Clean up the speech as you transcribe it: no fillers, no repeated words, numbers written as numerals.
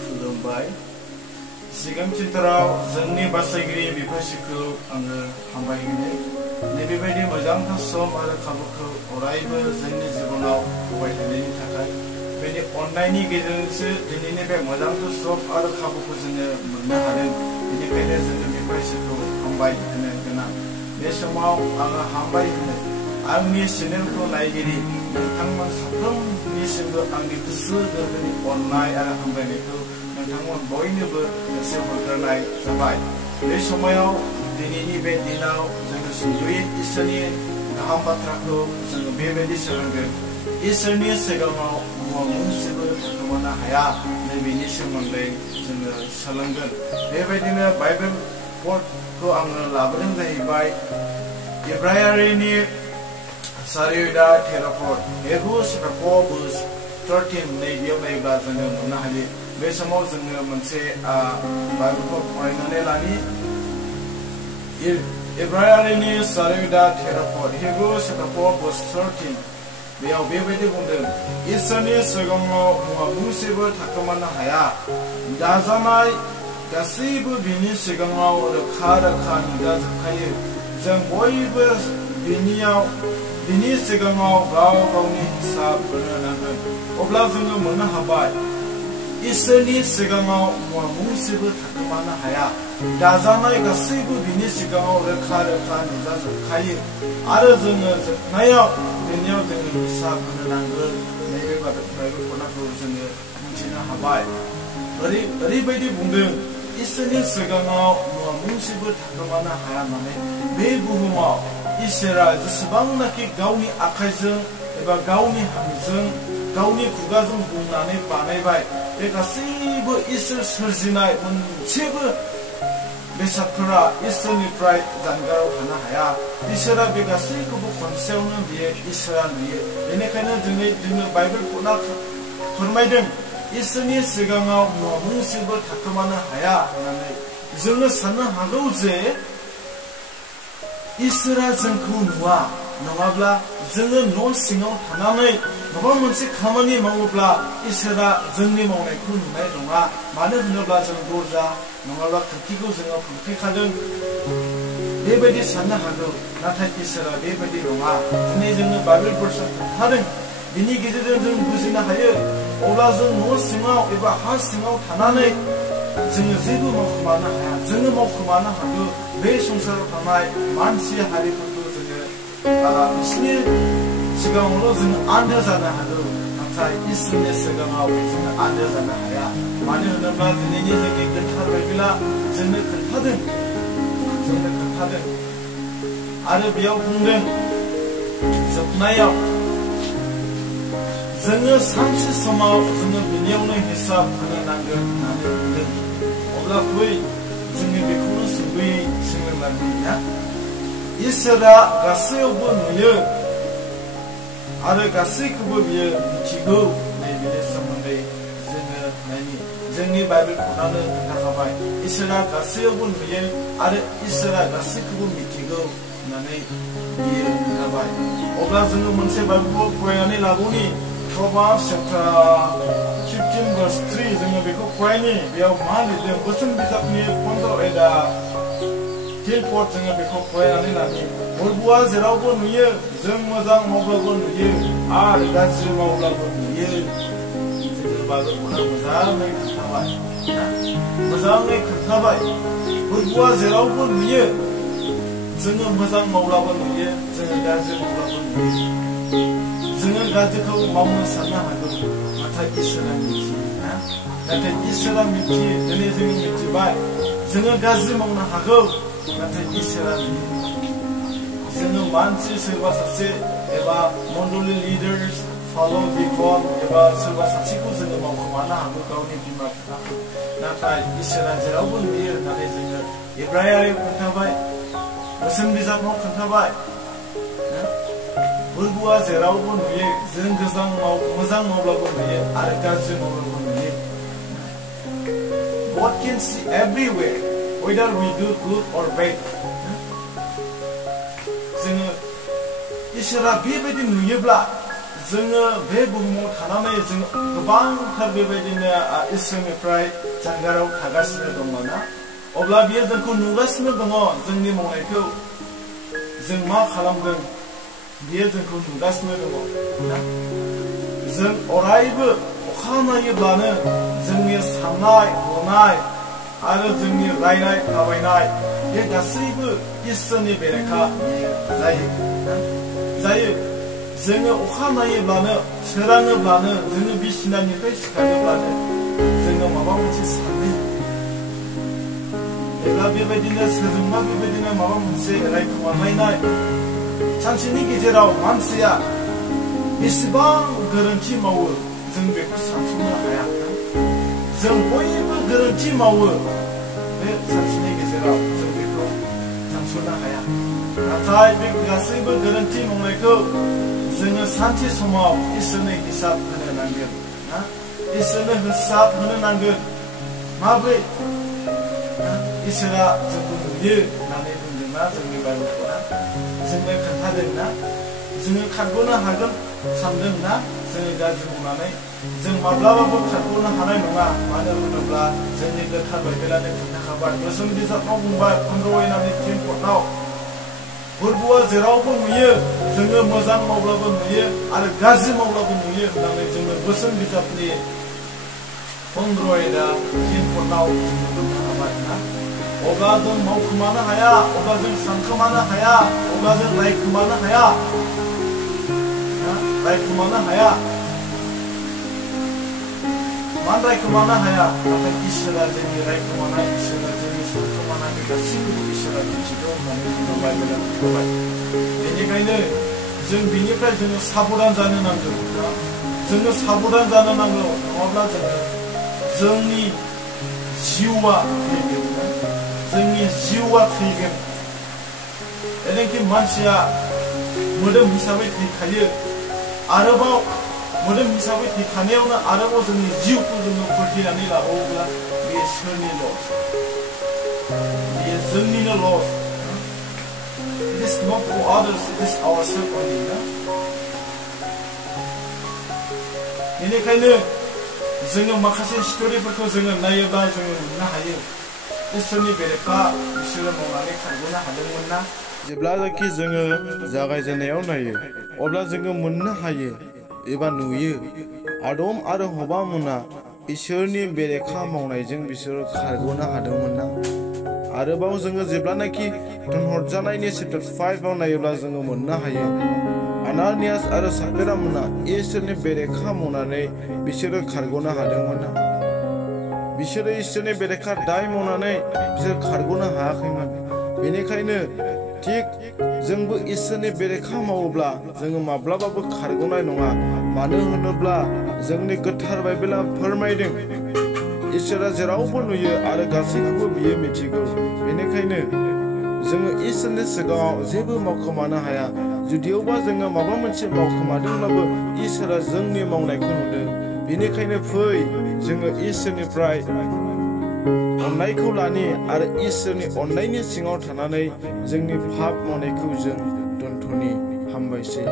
खुलुमबाय सिगां चिन्ताराव जोंनि बासायगिरि बिफासिखौ आङो हामबायहोयो नैबेबायदि मोजांथार सम आरो खाबुखौ अरायबो जोंनि जिबनाव होबाय थानायनि थाखाय बेनि अननायनि गेजेरजोंसो दिनैनि बे मोजांथार सम आरो खाबुखौ जोङो मोननो हादों बेनिखायनो जोङो बिफासिखौ हामबाय होनो गोनां बे समाव आङो हामबाय होनो आंनि चेनेलखौ नायगिरि नोंथांमोन साफ्रोमनिसिमबो आंनि गोसो गोरबोनि अननाय आरो हामबायनायखौ नोंथांमोन बयनोबो गोसो हरग्रोनाय जाबाय बे समाव दिनैनि बे दिनाव जोङो सुंद'यै इसोरनि गाहाम बाथ्राखौ जोङो बेबायदि सोलोंगोन इसोरनि सिगाङाव मुवा मोनसेबो थाखोमानो हाया नैबेनि सोमोन्दै जोङो सोलोंगोन बेबायदिनो बाइबेल पडखौ आङो लाबोदों जाहैबाय इब्रायारिनि सारिदा थेराफोर Hebrews chapter 4 verse 13 नैबेयाव नायोब्ला जोङो मोननो हायो बे समाव जोङो मोनसे बाइबेलखौ फरायनानै लानि इब्रायारिनि सारिदा थेराफोर Hebrews chapter 4 verse 13 बेयाव बेबायदि बुंदों इसोरनि सिगाङाव मुवा मोनसेबो थाखोमानो हाया दाजानाय गासैबो बिनि सिगाङाव रोखा रोखा नुजाजोबखायो जों बयबो बिनि सिगाङाव गाव गावनि हिसाब होनो नांगोन अब्ला जोङो मोननो हाबाय इसोरनि सिगाङाव मुवा मोनसेबो थाखोमानो हाया दाजानाय गासैबो बिनि सिगाङाव रोखा रोखा नुजाजोबखायो आरो जोङो जोबनायाव बेनियाव जोङो हिसाब होनो नांगोन नैबे बाइबेल खनाखौ जोङो मिथिनो हाबाय ओरैबायदि बुंदों इसोरनि सिगाङाव मुवा मोनसेबो थाखोमानो हाया होननानै बे बुहुमाव इसोरा जेसेबांनाखि गावनि आखाइजों एबा गावनि हांजों गावनि खुगाजों बुंनानै बानायबाय बे गासैबो इसोर सोरजिनाय मोनसेबो बेसादफोरा इसोरनिफ्राय जानगाराव थानो हाया इसोरा बे गासैखौबो खनसेयावनो बियो इसोरा नुयो बेनिखायनो जोङो बाइबेल खना फोरमायदों इसोरनि सिगाङाव मुवा मोनसेबो थाखोमानो हाया होननानै जोङो साननो हागौ जे इसोरा जोंखौ नुवा नङाब्ला जोङो न' सिङाव थानानै माबा मोनसे खामानि मावोब्ला इसोरा जोंनि मावनायखौ नुनाय नङा मानो होनोब्ला जों दरजा नङाब्ला खोरखिखौ जोङो फांथेखादों बेबायदि साननो हागौ नाथाय इसोरा बेबायदि नङा दिनै जोङो बाइबेल भार्सआव खोन्थादों बिनि गेजेरजों जों बुजिनो हायो अब्ला जों न' सिङाव एबा हा सिङाव थानानै जोङो जेबो मावखोमानो हाया जोङो मावखोमानो हागौ बे संसाराव थानाय मानसि हारिफोरखौ जोङो बिसोरनि सिगाङावल' जोङो आन्दो जानो हागौ नाथाय इसोरनि सिगाङाव जोङो आन्दो जानो हाया मानो होनोब्ला दिनैनि जोंनि गोथार बाइबेला जोंनो खोन्थादों आरो बेयाव बुंदों जोबनायाव जोङो सानसे समाव जोङो बिनियावनो हिसाब होनो नांगोन होननानै बुंदों अब्ला बै जोङो बेखौनो सुंद'यै सोलोंनांगोन इसोरा गासैयावबो नुयो आरो गासैखौबो बियो मिथिगौ नैबेनि सोमोन्दै जोङो नायनि जोंनि बाइबेल खनानो खोन्थाखाबाय इसोरा गासैयावबो नुयो आरो इसोरा गासैखौबो मिथिगौ होननानै बियो खोन्थाबाय अब्ला जोङो मोनसे बाइबेलखौ फरायनानै लाबोनि Proverbs chapter 15 verse 3 जोङो बेखौ फरायनि बेयाव मा लिरदों बोसोन बिजाबनि 15 आयदा 10 पद जोङो बेखौ फरायनानै लानि बरबुआ जेरावबो नुयो जों मोजां मावब्लाबो नुयो आरो गाज्रि मावब्लाबो नुयो जोङो बाइबेलखौ मोजाङै खोन्थाबाय बरबुआ जेरावबो नुयो जोङो मोजां मावब्लाबो नुयो जोङो गाज्रि मावब्लाबो नुयो जोङो गाज्रिखौ मावनो साननो हागौ नाथाय इसोरा मिथियो नाथाय इसोरा मिथियो दिनै जोङो मिथिबाय जोङो गाज्रि मावनो हागौ नाथाय इसोरा जोङो मानसि सोरबा सासे एबा मण्डलि लिडार्स फल' बिफन एबा सोरबा सासेखौ जोङो मावखोमानो हागौ गावनि बिमा बिफाखौ नाथाय इसोरा जेरावबो नुयो होननानै जोङो इब्रायारियाव खोन्थाबाय बोसोन बिजाबाव खोन्थाबाय बरबुआ जेरावबो नुयो जों मोजां मावब्लाबो नुयो आरो गाज्रि मावब्लाबो नुयो God can see everywhere whether we do good or bad जोङो इसोरा बेबायदि नुयोब्ला जोङो बे बुहुमाव थानानै जों गोबांथार बेबायदिनो इसोरनिफ्राय जानगाराव थागासिनो दंमोन अब्ला बियो जोंखौ नुगासिनो दङ जोंनि मावनायखौ जों मा खालामदों बियो जोंखौ नुगासिनो दङ जों अरायबो अखा नायोब्लानो जोंनि साननाय हनाय आरो जोंनि रायनाय थाबायनाय बे गासैबो इसोरनि बेरेखा जायो जोङो अखा नायोब्लानो सोराङोब्लानो जोङो बिसिनानिफ्राय सिखारोब्लानो जोङो माबा मोनसे सानो एबा बेबायदिनो सोरजोंबा बेबायदिनो माबा मोनसे रायखुमालायनाय सानसेनि गेजेराव मानसिया बेसेबां गोरोन्थि मावो जों बेखौ सानस'नो हाया जों बयबो गोरोन्थि मावो बे सानसेनि गेजेराव जों बेखौ सानस'नो हाया नाथाय बे गासैबो गोरोन्थि मावनायखौ जोङो सानसे समाव इसोरनो हिसाब होनो नांगोन इसोरनो हिसाब होनो नांगोन माब्रै इसोरा जोंखौ नुयो होननानै बुंदोंना जोंनि बाइबेलफोरा जोंनो खोन्थादोंना जोङो खारग'नो हागोन सानदोंना जोङो गाज्रि मावनानै जों माब्लाबाबो खारग'नो हानाय नङा मानो होनोब्ला जोंनि गोथार बाइबेलानो खोन्थाखाबाय बोसोन बिजाबाव बुंबाय 15:10 फोरबुआ जेरावबो नुयो जोङो मोजां मावब्लाबो नुयो आरो गाज्रि मावब्लाबो नुयो होननानै जोङो बोसोन बिजाबनि 15:10 जोङो मोननो हाबाय ना अब्ला जों मावखोमानो हाया अब्ला जों सानखोमानो हाया अब्ला जों रायखोमानो हाया मानो रायखोमानो हाया नाथाय इसोरा जोंनि रायखोमानाय इसोरा जोंनि सानखोमानाय गासैखौबो इसोरा मिथिगौ होननानै जोङो बाइबेलाव बुंबाय बेनिखायनो जों बिनिफ्राय जोङो साबधान जानो नांगौ जोङो साबधान जानो नांगौ नङाब्ला जोंनि जिउआ थैगोन जेनाखि मानसिया मोदोम हिसाबै थैखायो आरोबाव मोदोम हिसाबै थैखानायावनो आरोबाव जोंनि जिउखौ जोङो फोथैनानै लाबावोब्ला बेयो सोरनि लस बेयो जोंनिनो लस it is not for others it is ourselves only बेनिखायनो जोङो माखासे स्ट'रिफोरखौ जोङो नायोब्ला जोङो मोननो हायो इसोरनि बेरेखा बिसोरो मावनानै खारग'नो हादोंमोन ना जेब्लानाखि जोङो जागायजेननायाव नायो अब्ला जोङो मोननो हायो एबा नुयो आदम आरो हवा मोना इसोरनि बेरेखा मावनायजों बिसोरो खारग'नो हादोंमोन ना आरोबाव जोङो जेब्लानाखि दोनहरजानायनि चैप्टार 5 आव नायोब्ला जोङो मोननो हायो आनानियास आरो साफेरा मोना इसोरनि बेरेखा मावनानै बिसोरो खारग'नो हादोंमोन ना बिसोरो इसोरनि बेरेखा दाय मावनानै बिसोर खारग'नो हायाखैमोन बेनिखायनो थिग जोंबो इसोरनि बेरेखा मावोब्ला जोङो माब्लाबाबो खारग'नाय नङा मानो होनोब्ला जोंनि गोथार बाइबेला फोरमायदों इसोरा जेरावबो नुयो आरो गासैखौबो बियो मिथिगौ बेनिखायनो जोङो इसोरनि सिगाङाव जेबो मावखोमानो हाया जुदियावबा जोङो माबा मोनसे मावखोमादोंब्लाबो इसोरा जोंनि मावनायखौ नुदों बेनिखायनो फै जोङो इसोरनिफ्राय अननायखौ लानि आरो इसोरनि अननायनि सिङाव थानानै जोंनि पाप मावनायखौ जों दोनथ'नि हामबायसै